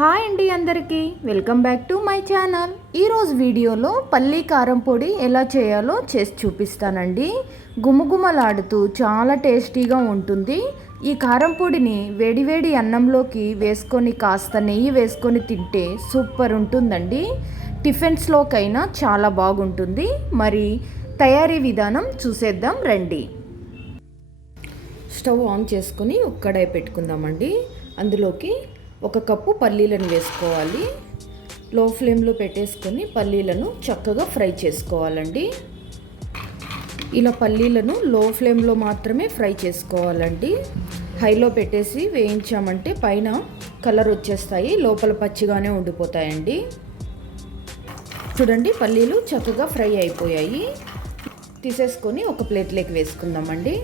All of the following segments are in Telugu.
హాయ్ అండి అందరికీ. Welcome back to my channel. ఈరోజు వీడియోలో పల్లీ కారం పొడి ఎలా చేయాలో చేసి చూపిస్తానండి. గుమగుమలాడుతూ చాలా టేస్టీగా ఉంటుంది. ఈ కారం పొడిని వేడివేడి అన్నంలోకి వేసుకొని కాస్త నెయ్యి వేసుకొని తింటే సూపర్ ఉంటుందండి. టిఫిన్స్లోకైనా చాలా బాగుంటుంది. మరి తయారీ విధానం చూసేద్దాం రండి. స్టవ్ ఆన్ చేసుకొని ఒక్కడే కడాయి పెట్టుకుందామండి. అందులోకి ఒక కప్పు పల్లీలను వేసుకోవాలి. లో ఫ్లేమ్లో పెట్టేసుకొని పల్లీలను చక్కగా ఫ్రై చేసుకోవాలండి. ఇలా పల్లీలను లో ఫ్లేమ్లో మాత్రమే ఫ్రై చేసుకోవాలండి. హైలో పెట్టేసి వేయించామంటే పైన కలర్ వచ్చేస్తాయి లోపల పచ్చిగానే ఉండిపోతాయండి. చూడండి పల్లీలు చక్కగా ఫ్రై అయిపోయాయి. తీసేసుకొని ఒక ప్లేట్లోకి వేసుకుందామండి.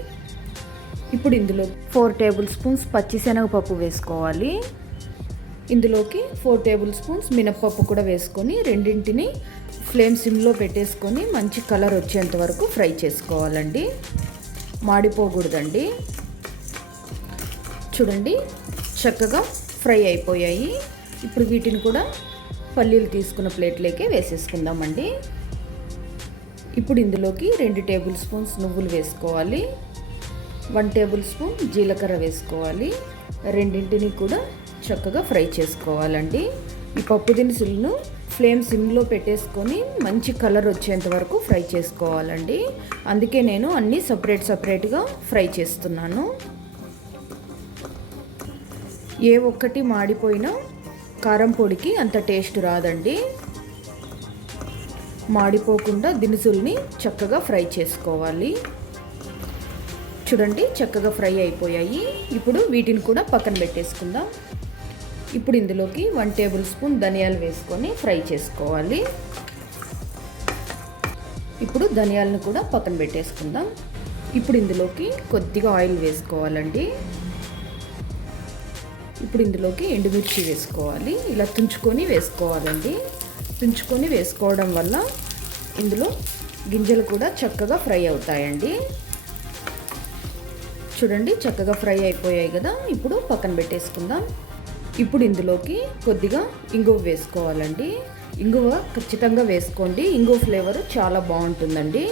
ఇప్పుడు ఇందులో ఫోర్ టేబుల్ స్పూన్స్ పచ్చిశనగపప్పు వేసుకోవాలి. ఇందులోకి ఫోర్ టేబుల్ స్పూన్స్ మినప్పప్పు కూడా వేసుకొని రెండింటిని ఫ్లేమ్ సిమ్లో పెట్టేసుకొని మంచి కలర్ వచ్చేంత వరకు ఫ్రై చేసుకోవాలండి. మాడిపోకూడదండి. చూడండి చక్కగా ఫ్రై అయిపోయాయి. ఇప్పుడు వీటిని కూడా పల్లీలు తీసుకున్న ప్లేట్లోకి వేసేసుకుందామండి. ఇప్పుడు ఇందులోకి రెండు టేబుల్ స్పూన్స్ నువ్వులు వేసుకోవాలి. వన్ టేబుల్ స్పూన్ జీలకర్ర వేసుకోవాలి. రెండింటిని కూడా చక్కగా ఫ్రై చేసుకోవాలండి. ఈ పప్పు దినుసులను ఫ్లేమ్ సిమ్లో పెట్టేసుకొని మంచి కలర్ వచ్చేంత వరకు ఫ్రై చేసుకోవాలండి. అందుకే నేను అన్నీ సపరేట్ సపరేట్గా ఫ్రై చేస్తున్నాను. ఏ ఒక్కటి మాడిపోయినా కారం పొడికి అంత టేస్ట్ రాదండి. మాడిపోకుండా దినుసుల్ని చక్కగా ఫ్రై చేసుకోవాలి. చూడండి చక్కగా ఫ్రై అయిపోయాయి. ఇప్పుడు వీటిని కూడా పక్కన పెట్టేసుకుందాం. ఇప్పుడు ఇందులోకి వన్ టేబుల్ స్పూన్ ధనియాలు వేసుకొని ఫ్రై చేసుకోవాలి. ఇప్పుడు ధనియాలను కూడా పక్కన పెట్టేసుకుందాం. ఇప్పుడు ఇందులోకి కొద్దిగా ఆయిల్ వేసుకోవాలండి. ఇప్పుడు ఇందులోకి ఎండుమిర్చి వేసుకోవాలి. ఇలా తుంచుకొని వేసుకోవాలండి. తుంచుకొని వేసుకోవడం వల్ల ఇందులో గింజలు కూడా చక్కగా ఫ్రై అవుతాయండి. చూడండి చక్కగా ఫ్రై అయిపోయాయి కదా. ఇప్పుడు పక్కన పెట్టేసుకుందాం. ఇప్పుడు ఇందులోకి కొద్దిగా ఇంగువ వేసుకోవాలండి. ఇంగువ ఖచ్చితంగా వేసుకోండి. ఇంగువ ఫ్లేవర్ చాలా బాగుంటుందండి.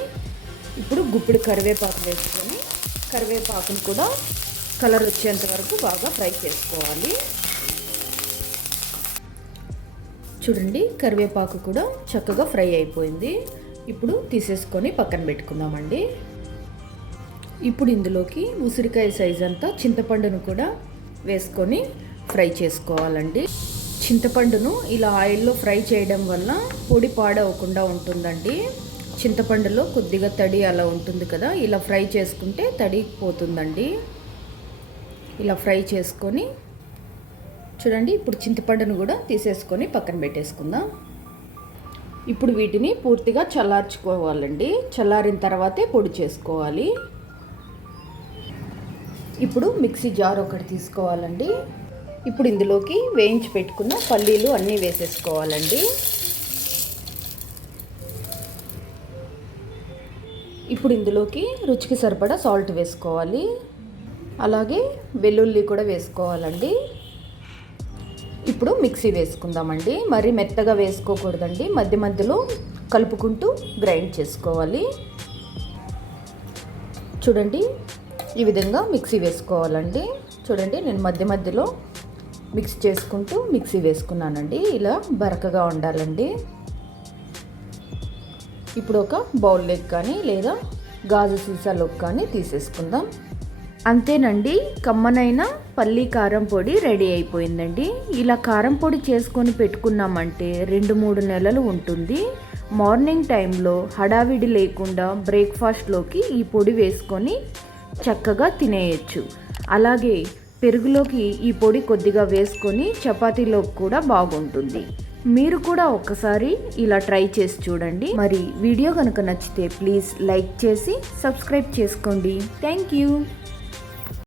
ఇప్పుడు గుప్పిడి కరివేపాకు వేసుకొని కరివేపాకును కూడా కలర్ వచ్చేంత వరకు బాగా ఫ్రై చేసుకోవాలి. చూడండి కరివేపాకు కూడా చక్కగా ఫ్రై అయిపోయింది. ఇప్పుడు తీసేసుకొని పక్కన పెట్టుకుందామండి. ఇప్పుడు ఇందులోకి ఉసిరికాయ సైజ్ అంతా చింతపండును కూడా వేసుకొని ఫ్రై చేసుకోవాలండి. చింతపండును ఇలా ఆయిల్లో ఫ్రై చేయడం వల్ల పొడి పాడవకుండా ఉంటుందండి. చింతపండులో కొద్దిగా తడి అలా ఉంటుంది కదా ఇలా ఫ్రై చేసుకుంటే తడి పోతుందండి. ఇలా ఫ్రై చేసుకొని చూడండి ఇప్పుడు చింతపండును కూడా తీసేసుకొని పక్కన పెట్టేసుకుందాం. ఇప్పుడు వీటిని పూర్తిగా చల్లార్చుకోవాలండి. చల్లారిన తర్వాతే పొడి చేసుకోవాలి. ఇప్పుడు మిక్సీ జార్ ఒకటి తీసుకోవాలండి. ఇప్పుడు ఇందులోకి వేయించి పెట్టుకున్న పల్లీలు అన్నీ వేసేసుకోవాలండి. ఇప్పుడు ఇందులోకి రుచికి సరిపడా సాల్ట్ వేసుకోవాలి. అలాగే వెల్లుల్లి కూడా వేసుకోవాలండి. ఇప్పుడు మిక్సీ వేసుకుందామండి. మరి మెత్తగా వేసుకోకూడదండి. మధ్య మధ్యలో కలుపుకుంటూ గ్రైండ్ చేసుకోవాలి. చూడండి ఈ విధంగా మిక్సీ వేసుకోవాలండి. చూడండి నేను మధ్య మధ్యలో మిక్స్ చేసుకుంటూ మిక్సీ వేసుకున్నానండి. ఇలా బరకగా ఉండాలండి. ఇప్పుడు ఒక బౌల్లోకి కానీ లేదా గాజు సీసాలోకి కానీ తీసేసుకుందాం. అంతేనండి కమ్మనైన పల్లీ కారం పొడి రెడీ అయిపోయిందండి. ఇలా కారం పొడి చేసుకొని పెట్టుకున్నామంటే రెండు మూడు నెలలు ఉంటుంది. మార్నింగ్ టైంలో హడావిడి లేకుండా బ్రేక్ఫాస్ట్లోకి ఈ పొడి వేసుకొని చక్కగా తినేయచ్చు. అలాగే పెరుగులోకి ఈ పొడి కొద్దిగా వేసుకొని చపాతీలోకి కూడా బాగుంటుంది. మీరు కూడా ఒకసారి ఇలా ట్రై చేసి చూడండి. మరి వీడియో కనుక నచ్చితే ప్లీజ్ లైక్ చేసి సబ్స్క్రైబ్ చేసుకోండి. Thank you.